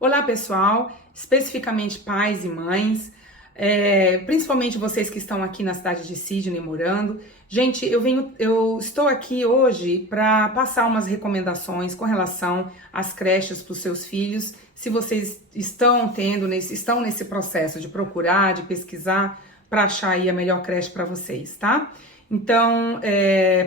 Olá pessoal, especificamente pais e mães, principalmente vocês que estão aqui na cidade de Sydney morando. Gente, eu estou aqui hoje para passar umas recomendações com relação às creches para os seus filhos, se vocês estão nesse processo de procurar, de pesquisar para achar aí a melhor creche para vocês, tá? Então,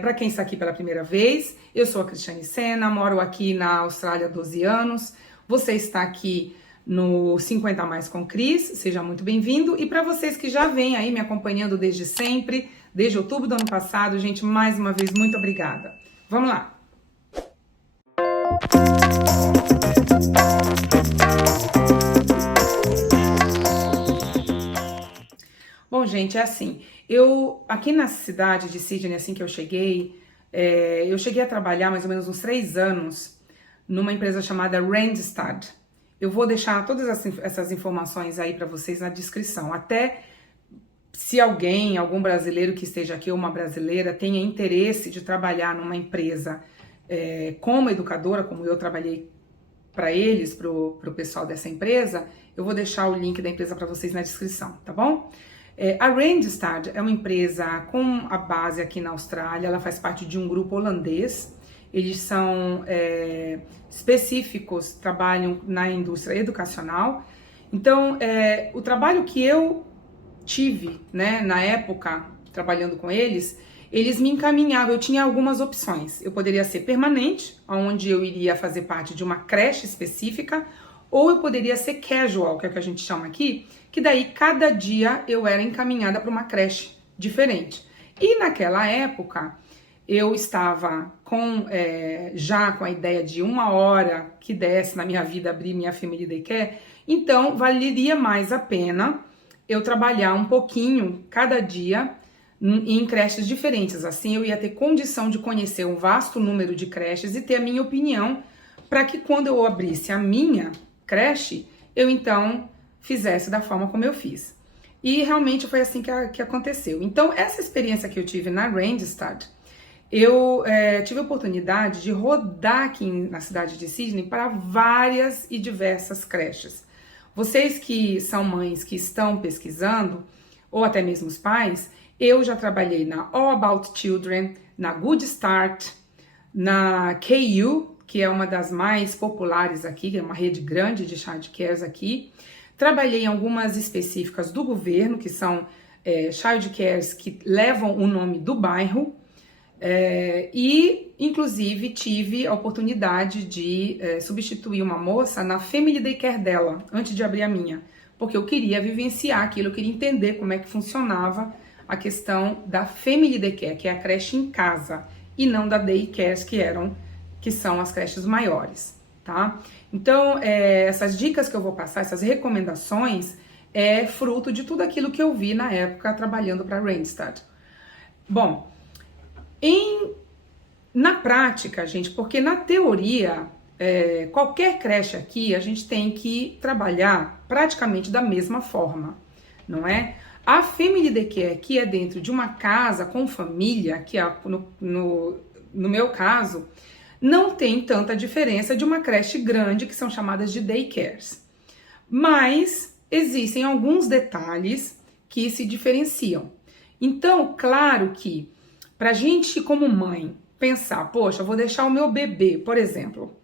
para quem está aqui pela primeira vez, eu sou a Cristiane Sena, moro aqui na Austrália há 12 anos. Você está aqui no 50 Mais com Cris, seja muito bem-vindo. E para vocês que já vêm aí me acompanhando desde sempre, desde outubro do ano passado, gente, mais uma vez, muito obrigada. Vamos lá! Bom, gente, é assim, aqui na cidade de Sydney, assim que eu cheguei a trabalhar mais ou menos uns 3 anos numa empresa chamada Randstad. Eu vou deixar todas essas informações aí para vocês na descrição. Até se algum brasileiro que esteja aqui ou uma brasileira tenha interesse de trabalhar numa empresa como educadora, como eu trabalhei para eles, para o pessoal dessa empresa, eu vou deixar o link da empresa para vocês na descrição, tá bom? A Randstad é uma empresa com a base aqui na Austrália, ela faz parte de um grupo holandês. Eles são específicos, trabalham na indústria educacional. Então, o trabalho que eu tive, né, na época, trabalhando com eles me encaminhavam, eu tinha algumas opções. Eu poderia ser permanente, onde eu iria fazer parte de uma creche específica, ou eu poderia ser casual, que é o que a gente chama aqui, que daí cada dia eu era encaminhada para uma creche diferente. E naquela época, eu estava já com a ideia de uma hora que desse na minha vida abrir minha Family Daycare, então valeria mais a pena eu trabalhar um pouquinho cada dia em creches diferentes. Assim eu ia ter condição de conhecer um vasto número de creches e ter a minha opinião para que quando eu abrisse a minha creche, eu então fizesse da forma como eu fiz. E realmente foi assim que aconteceu. Então essa experiência que eu tive na Randstad, eu tive a oportunidade de rodar aqui na cidade de Sydney para várias e diversas creches. Vocês que são mães que estão pesquisando, ou até mesmo os pais, eu já trabalhei na All About Children, na Good Start, na KU, que é uma das mais populares aqui, que é uma rede grande de childcares aqui. Trabalhei em algumas específicas do governo, que são childcares que levam o nome do bairro, e inclusive tive a oportunidade de substituir uma moça na Family Daycare dela, antes de abrir a minha, porque eu queria vivenciar aquilo, eu queria entender como é que funcionava a questão da Family Daycare, que é a creche em casa, e não da Daycares, que são as creches maiores, tá? Então, essas dicas que eu vou passar, essas recomendações, é fruto de tudo aquilo que eu vi na época trabalhando para a Randstad. Bom, na prática, gente, porque na teoria, qualquer creche aqui, a gente tem que trabalhar praticamente da mesma forma, não é? A Family Daycare, que é dentro de uma casa com família, que é, no meu caso, não tem tanta diferença de uma creche grande, que são chamadas de daycares. Mas existem alguns detalhes que se diferenciam. Então, claro que para a gente, como mãe, pensar, poxa, eu vou deixar o meu bebê, por exemplo,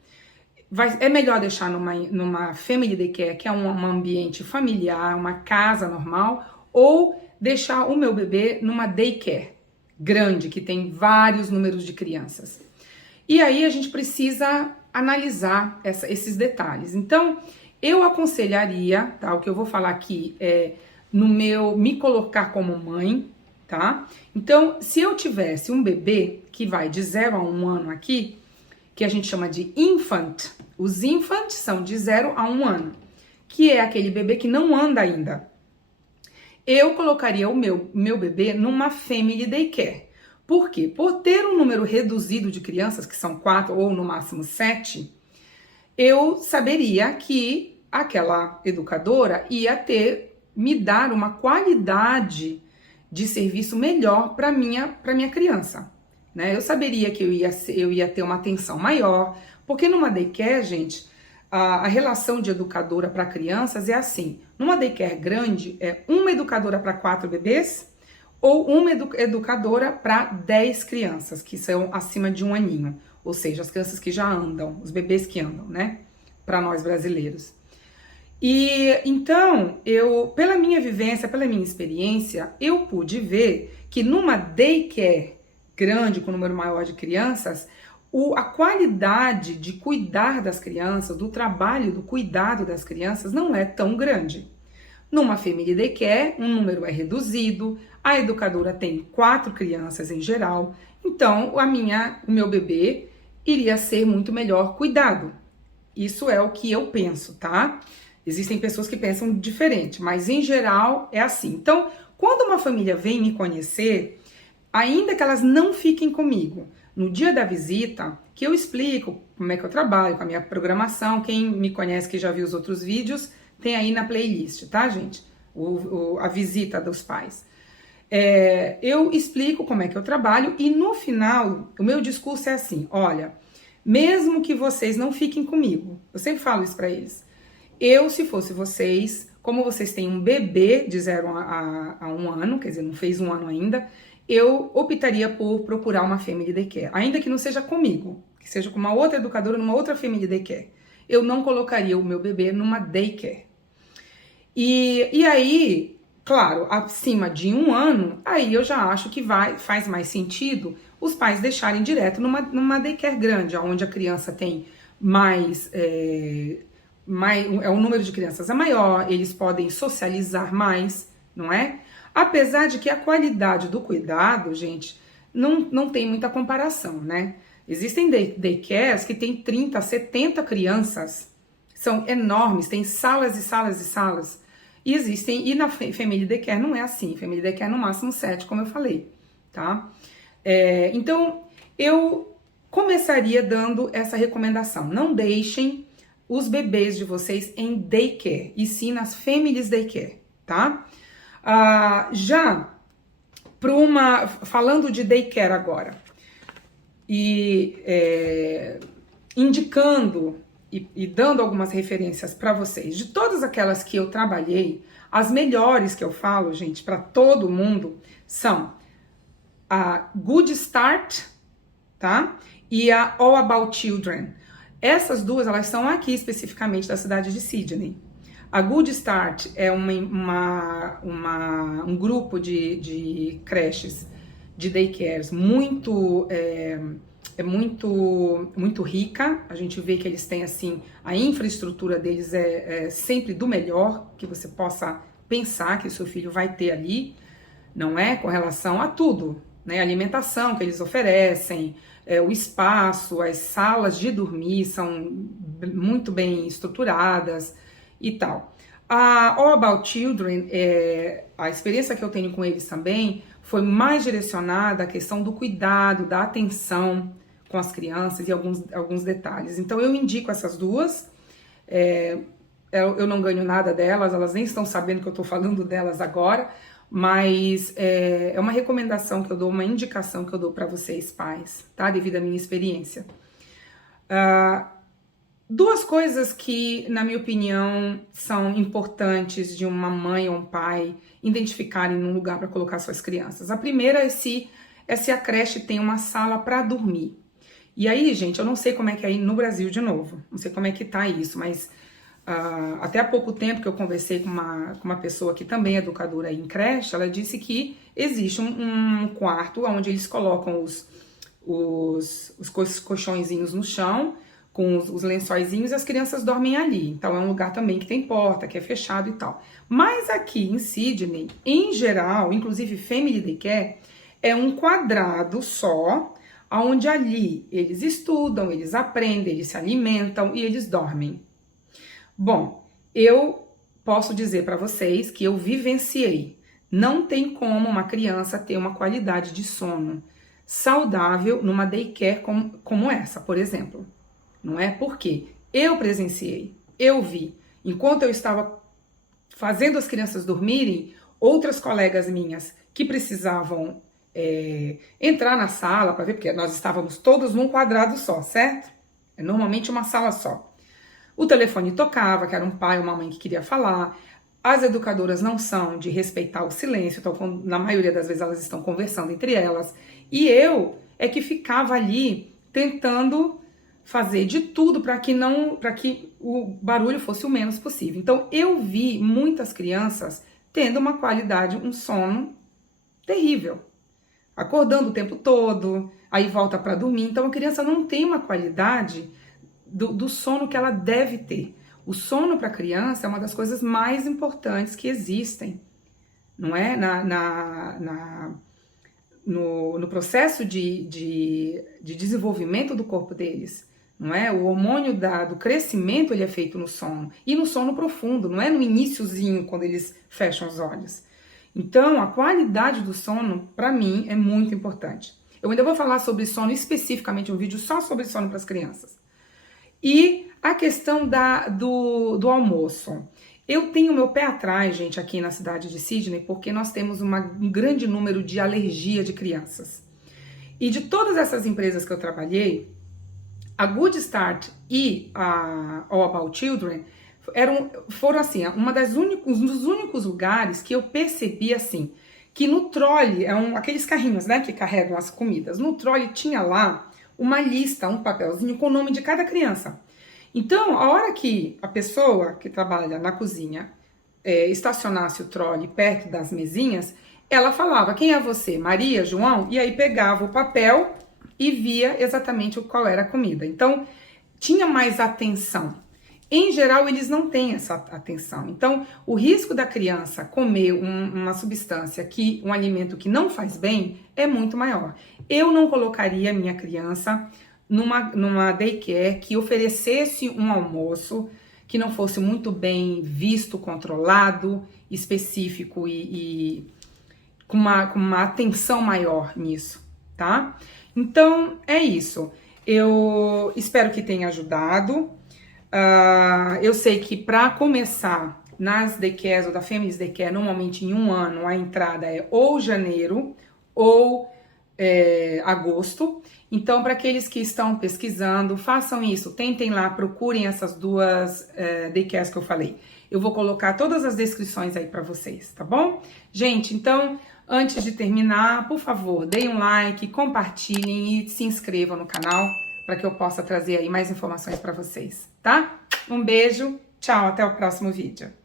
é melhor deixar numa Family Daycare, que é um ambiente familiar, uma casa normal, ou deixar o meu bebê numa daycare grande, que tem vários números de crianças. E aí a gente precisa analisar esses detalhes. Então, eu aconselharia, tá? O que eu vou falar aqui é me colocar como mãe, tá? Então, se eu tivesse um bebê que vai de 0 a 1 ano aqui, que a gente chama de infant, os infants são de 0 a 1 ano, que é aquele bebê que não anda ainda. Eu colocaria o meu bebê numa Family Daycare. Por quê? Por ter um número reduzido de crianças, que são 4 ou no máximo 7, eu saberia que aquela educadora ia me dar uma qualidade de serviço melhor para minha criança, né? Eu saberia que eu ia ter uma atenção maior, porque numa daycare, gente, a relação de educadora para crianças é assim. Numa daycare grande, é uma educadora para 4 bebês ou uma educadora para 10 crianças, que são acima de 1 aninho. Ou seja, as crianças que já andam, os bebês que andam, né? Para nós brasileiros. E então, pela minha vivência, pela minha experiência, eu pude ver que numa daycare grande, com um número maior de crianças, a qualidade de cuidar das crianças, do trabalho, do cuidado das crianças, não é tão grande. Numa family daycare, um número é reduzido, a educadora tem 4 crianças em geral, então o meu bebê iria ser muito melhor cuidado. Isso é o que eu penso, tá? Existem pessoas que pensam diferente, mas em geral é assim. Então, quando uma família vem me conhecer, ainda que elas não fiquem comigo, no dia da visita, que eu explico como é que eu trabalho, com a minha programação, quem me conhece, que já viu os outros vídeos, tem aí na playlist, tá, gente? A visita dos pais. Eu explico como é que eu trabalho e no final, o meu discurso é assim, olha, mesmo que vocês não fiquem comigo, eu sempre falo isso pra eles, se fosse vocês, como vocês têm um bebê de 0 a 1 ano, quer dizer, não fez 1 ano ainda, eu optaria por procurar uma family daycare, ainda que não seja comigo, que seja com uma outra educadora, numa outra family daycare. Eu não colocaria o meu bebê numa daycare. E aí, claro, acima de 1 ano, aí eu já acho que faz mais sentido os pais deixarem direto numa daycare grande, onde a criança tem o número de crianças é maior, eles podem socializar mais, não é? Apesar de que a qualidade do cuidado, gente, não tem muita comparação, né? Existem daycares que tem 30, 70 crianças, são enormes, tem salas e salas e salas. E na family daycare não é assim, family daycare no máximo 7, como eu falei, tá? Então, eu começaria dando essa recomendação, não deixem os bebês de vocês em daycare, e sim nas families daycare, tá? Falando de daycare agora, e indicando e dando algumas referências para vocês, de todas aquelas que eu trabalhei, as melhores que eu falo, gente, para todo mundo, são a Good Start, tá? E a All About Children. Essas duas, elas são aqui especificamente da cidade de Sydney. A Good Start é um grupo de creches, de daycares muito rica. A gente vê que eles têm assim, a infraestrutura deles é sempre do melhor que você possa pensar que o seu filho vai ter ali, não é? Com relação a tudo, né? A alimentação que eles oferecem, o espaço, as salas de dormir são muito bem estruturadas e tal. A All About Children, a experiência que eu tenho com eles também foi mais direcionada à questão do cuidado, da atenção com as crianças e alguns detalhes. Então eu indico essas duas, eu não ganho nada delas, elas nem estão sabendo que eu estou falando delas agora, mas é uma recomendação que eu dou, uma indicação que eu dou para vocês, pais, tá? Devido à minha experiência. Duas coisas que, na minha opinião, são importantes de uma mãe ou um pai identificarem num lugar para colocar suas crianças. A primeira é se a creche tem uma sala para dormir. E aí, gente, eu não sei como é que é aí no Brasil de novo, não sei como é que tá isso, mas até há pouco tempo que eu conversei com uma pessoa que também é educadora em creche, ela disse que existe um quarto onde eles colocam os colchõezinhos no chão, com os lençóizinhos, e as crianças dormem ali. Então é um lugar também que tem porta, que é fechado e tal. Mas aqui em Sydney, em geral, inclusive family daycare, é um quadrado só, onde ali eles estudam, eles aprendem, eles se alimentam e eles dormem. Bom, eu posso dizer para vocês que eu vivenciei. Não tem como uma criança ter uma qualidade de sono saudável numa daycare como essa, por exemplo. Não é? Porque eu presenciei, eu vi. Enquanto eu estava fazendo as crianças dormirem, outras colegas minhas que precisavam entrar na sala para ver, porque nós estávamos todos num quadrado só, certo? É normalmente uma sala só. O telefone tocava, que era um pai ou uma mãe que queria falar. As educadoras não são de respeitar o silêncio, então na maioria das vezes elas estão conversando entre elas. E eu é que ficava ali tentando fazer de tudo para que o barulho fosse o menos possível. Então eu vi muitas crianças tendo uma qualidade, um sono terrível, acordando o tempo todo, aí volta para dormir. Então a criança não tem uma qualidade do sono que ela deve ter. O sono para a criança é uma das coisas mais importantes que existem, não é? No processo de desenvolvimento do corpo deles, não é? O hormônio do crescimento ele é feito no sono, e no sono profundo, não é no iniciozinho, quando eles fecham os olhos. Então, a qualidade do sono, para mim, é muito importante. Eu ainda vou falar sobre sono especificamente, um vídeo só sobre sono para as crianças. E a questão do almoço. Eu tenho meu pé atrás, gente, aqui na cidade de Sydney, porque nós temos um grande número de alergia de crianças. E de todas essas empresas que eu trabalhei, a Good Start e a All About Children foram assim, um dos únicos lugares que eu percebi assim, que no trolley, aqueles carrinhos, né, que carregam as comidas, no trolley tinha lá uma lista, um papelzinho com o nome de cada criança. Então, a hora que a pessoa que trabalha na cozinha estacionasse o trolley perto das mesinhas, ela falava, quem é você? Maria, João? E aí pegava o papel e via exatamente qual era a comida. Então, tinha mais atenção. Em geral, eles não têm essa atenção. Então, o risco da criança comer uma substância, um alimento que não faz bem, é muito maior. Eu não colocaria minha criança numa daycare que oferecesse um almoço que não fosse muito bem visto, controlado, específico e com uma atenção maior nisso, tá? Então, é isso. Eu espero que tenha ajudado. Eu sei que para começar nas daycares ou da Family's Daycare, normalmente em um ano a entrada é ou janeiro ou agosto. Então, para aqueles que estão pesquisando, façam isso, tentem lá, procurem essas duas daycares que eu falei. Eu vou colocar todas as descrições aí para vocês, tá bom? Gente, então, antes de terminar, por favor, deem um like, compartilhem e se inscrevam no canal para que eu possa trazer aí mais informações para vocês, tá? Um beijo, tchau, até o próximo vídeo.